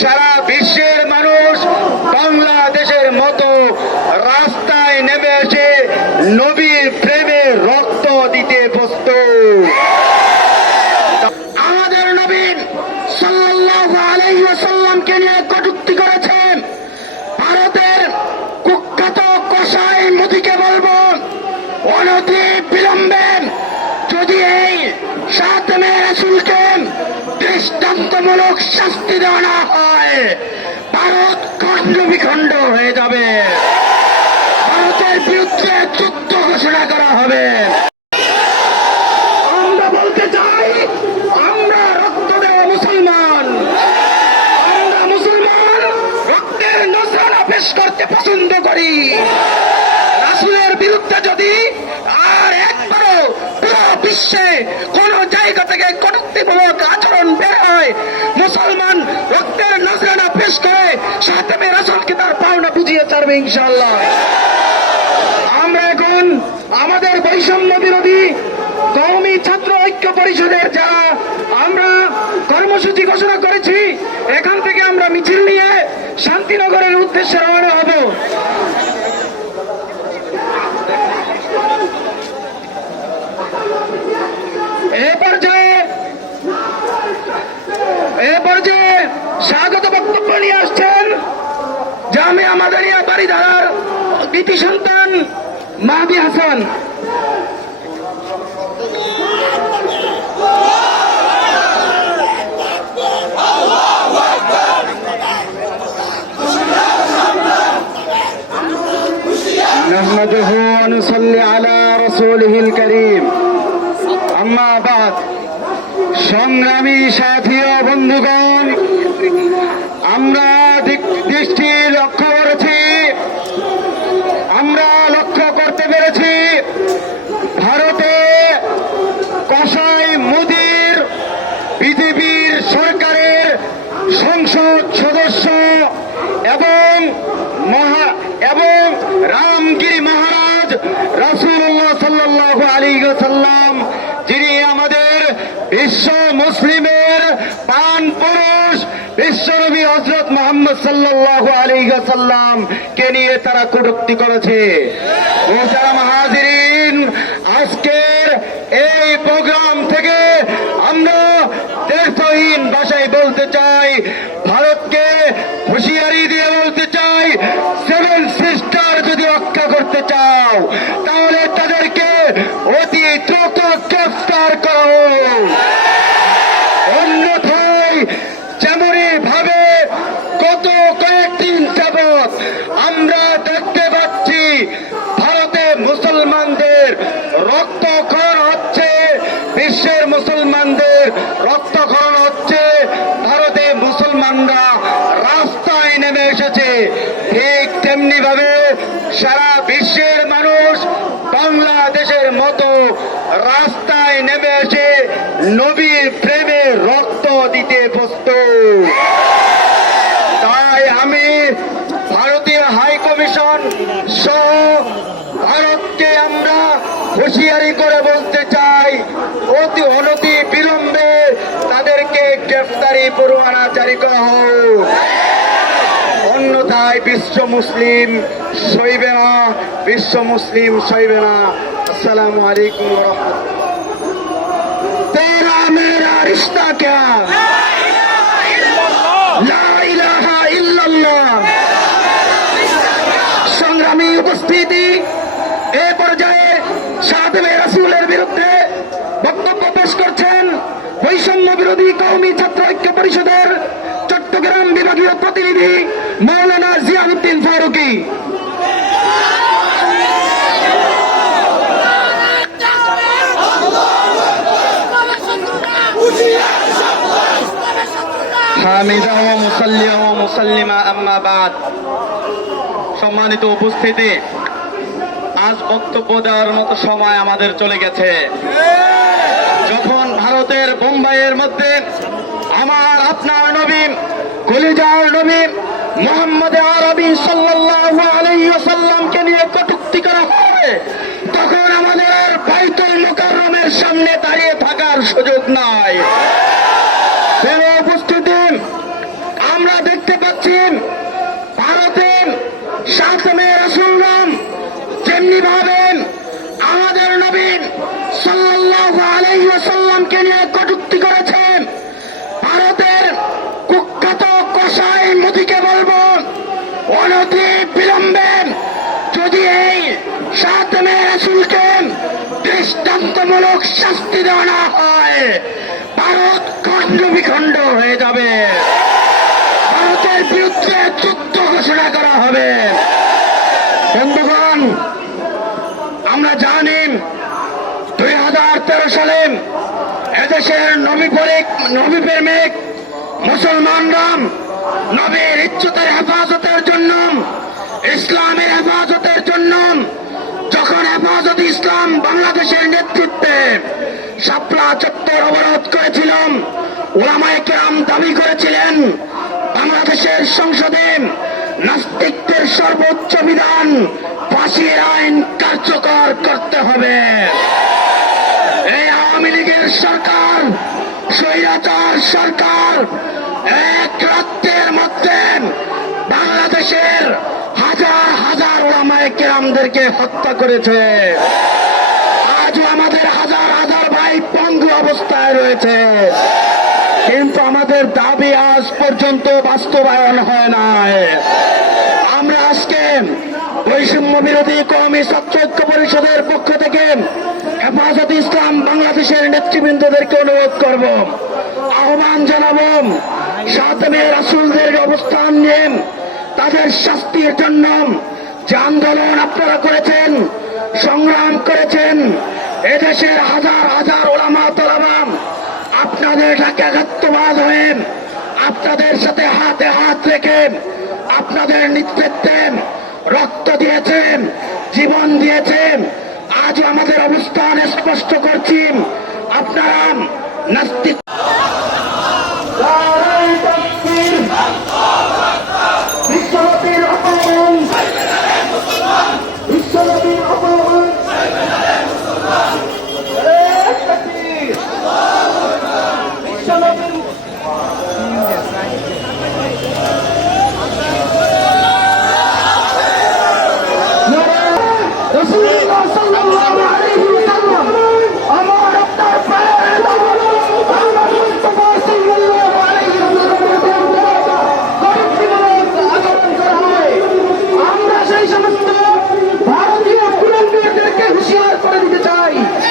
সারা বিশ্বের মানুষ বাংলাদেশের মতো রাস্তায় নেমে এসে নবীর প্রেমে রক্ত দিতে প্রস্তুত। আমাদের নবী সাল্লাল্লাহু আলাইহি ওয়াসাল্লামকে নিয়ে কটূক্তি করেছেন ভারতের কুখ্যাত কসাই মোদিকে বলবো, অনতি বিলম্বে যদি এই খাতেমে রাসূলকে দৃষ্টান্তমূলক শাস্তি দেওয়া না হয়, ভারত খণ্ড বিখণ্ড হয়ে যাবে, ভারতের বিরুদ্ধে যুদ্ধ ঘোষণা করা হবে। আমরা বলতে চাই, আমরা রক্ত দেওয়া মুসলমান, আমরা মুসলমান রক্তের নজরানা পেশ করতে পছন্দ করি। রাসূলের বিরুদ্ধে যদি আর একবারও পুরো বিশ্বে কোন জায়গা থেকে কটূক্তিমূলক আচরণ বের হয়, মুসলমান রক্তের নজরানা পেশ করে খাতেমে রাসূলকে তার পাওনা বুঝিয়ে ছাড়বে ইনশাআল্লাহ। আমরা এখন আমাদের বৈষম্য বিরোধী কওমি ছাত্র ঐক্য পরিষদের যারা আমরা কর্মসূচি ঘোষণা করেছি, এখান থেকে আমরা মিছিল নিয়ে শান্তিনগরের উদ্দেশ্যে রওনা হব। এ পর্যায়ে স্বাগত বক্তব্য নিয়ে আসছেন জামিয়া মাদারিয়া বাড়িধারার কৃতি সন্তান মাহদী হাসান। نحمده ونصلي على رسوله الكريم أما بعد। সংগ্রামী সাথী ও বন্ধুগণ, আমরা দৃষ্টি লক্ষ্য করেছি, আমরা লক্ষ্য করতে পেরেছি ভারতে কসাই মোদির বিজেপির সরকারের সংসদ সদস্য এবং রামগিরি মহারাজ রাসূলুল্লাহ সাল্লাল্লাহু আলাইহি ওয়াসাল্লাম, যিনি আমাদের বিশ্ব মুসলিমের প্রাণ পুরুষ বিশ্বনবী হযরত মুহাম্মদ সাল্লাল্লাহু আলাইহি ওয়াসাল্লাম কে নিয়ে তারা কটূক্তি করেছে। মুহতারাম হাজিরিন, আজকের এই প্রোগ্রাম থেকে আমরা দ্ব্যর্থহীন ভাষায় বলতে চাই, ভারতকে হুঁশিয়ারি দিয়ে বলতে চাই, সেভেন সিস্টার যদি রক্ষা করতে চাও তাহলে তাদেরকে অতি দ্রুত গ্রেফতার করো, অন্যথায় যেমনই ভাবে গত কয়েকদিন যাবৎ আমরা দেখতে পাচ্ছি ভারতে মুসলমানদের রক্তক্ষরণ হচ্ছে, বিশ্বের মুসলমানদের রক্তক্ষরণ হচ্ছে, ভারতে মুসলমানরা রাস্তায় নেমে এসেছে, ঠিক তেমনি ভাবে সারা বিশ্বের মানুষ বাংলাদেশের মতো রাস্তায় নেমে এসে নবীর প্রেমে রক্ত দিতে প্রস্তুত। তাই আমি ভারতীয় হাই কমিশন সহ ভারতকে আমরা হুঁশিয়ারি করে বলতে চাই, অনতি বিলম্বে তাদেরকে গ্রেফতারি পরোয়ানা জারি করা হোক, অন্যথায় বিশ্ব মুসলিম সইবে না, বিশ্ব মুসলিম সইবে না। আসসালামু আলাইকুম ওয়া রাহমাতুল্লাহ। তেরা মেরা রিশতা ক্যা, লা ইলাহা ইল্লাল্লাহ। সংগ্রামী উপস্থিতি, এ পর্যায়ে খাতেমে রাসূলের বিরুদ্ধে বক্তব্য পেশ করছেন বৈষম্য বিরোধী কওমি ছাত্র ঐক্য পরিষদের চট্টগ্রাম বিভাগীয় প্রতিনিধি মাওলানা জিয়াউদ্দিন ফারুকী। হামিদা ওয়া মুসাল্লিয়া ওয়া মুসাল্লিমা আম্মা বাদ। সম্মানিত উপস্থিতি, আজ বক্তব্য দেওয়ার মতো সময় আমাদের চলে গেছে। যখন ভারতের বোম্বাইয়ের মধ্যে আমার আপনার নবী, কলিজার নবী মুহাম্মদ আরবি সাল্লাল্লাহু আলাইহি ওয়াসাল্লামকে নিয়ে কটূক্তি করা হয়, তখন আমাদের আর বাইতুল মুকাররমের সামনে দাঁড়িয়ে থাকার সুযোগ নাই। উপস্থিতি, আমরা কিভাবে আমাদের নবী সাল্লাল্লাহু আলাইহি ওয়াসাল্লামকে নিয়ে কটূক্তি করেছে। ভারতের কুখ্যাত কসাই মোদিকে বলবো, অনতি বিলম্বে যদি এই সাতমে রাসূলকে দৃষ্টান্তমূলক শাস্তি দেওয়া না হয়, ভারত খণ্ড বিখণ্ড হয়ে যাবে, ভারতের বিরুদ্ধে যুদ্ধ ঘোষণা করা হবে। বন্ধুগণ, আমরা জানি 2013 সালে এদেশের নবী প্রেমিক মুসলমানরা নবীর ইজ্জতের হেফাজতের জন্য, ইসলামের হেফাজতের জন্য যখন হেফাজত ইসলাম বাংলাদেশের নেতৃত্বে শাপলা চত্বর অবরোধ করেছিল, ওলামায়ে কেরাম দাবি করেছিলেন বাংলাদেশের সংসদে নাস্তিকদের সর্বোচ্চ বিধান ফাঁসির আইন কার্যকর করতে হবে। এই আওয়ামী লীগের সরকার, স্বৈরাচার সরকার, এক রাত্রের মধ্যে বাংলাদেশের হাজার হাজার ওলামায়ে কেরামদেরকে হত্যা করেছে। আজও আমাদের হাজার হাজার ভাই পঙ্গু অবস্থায় রয়েছে, কিন্তু আমাদের দাবি আজ পর্যন্ত বাস্তবায়ন হয় নাই। আমরা আজকে বৈষম্য বিরোধী কওমি ছাত্র ঐক্য পরিষদের পক্ষ থেকে হেফাজত ইসলাম বাংলাদেশের নেতৃবৃন্দদেরকে অনুরোধ করব, আহ্বান জানাবো, সাতমে রাসূলদের অবস্থান নিয়ে তাদের শাস্তির জন্য যে আন্দোলন আপনারা করেছেন, সংগ্রাম করেছেন, এদেশের হাজার হাজার ওলামা তোলামা আপনাদের ডাকে একাত্মবাদ হয়ে আপনাদের সাথে হাতে হাত রেখে আপনাদের নেতৃত্বে রক্ত দিয়েছেন, জীবন দিয়েছেন। আজও আমাদের অবস্থান স্পষ্ট করছি, আপনারা নাস্তিক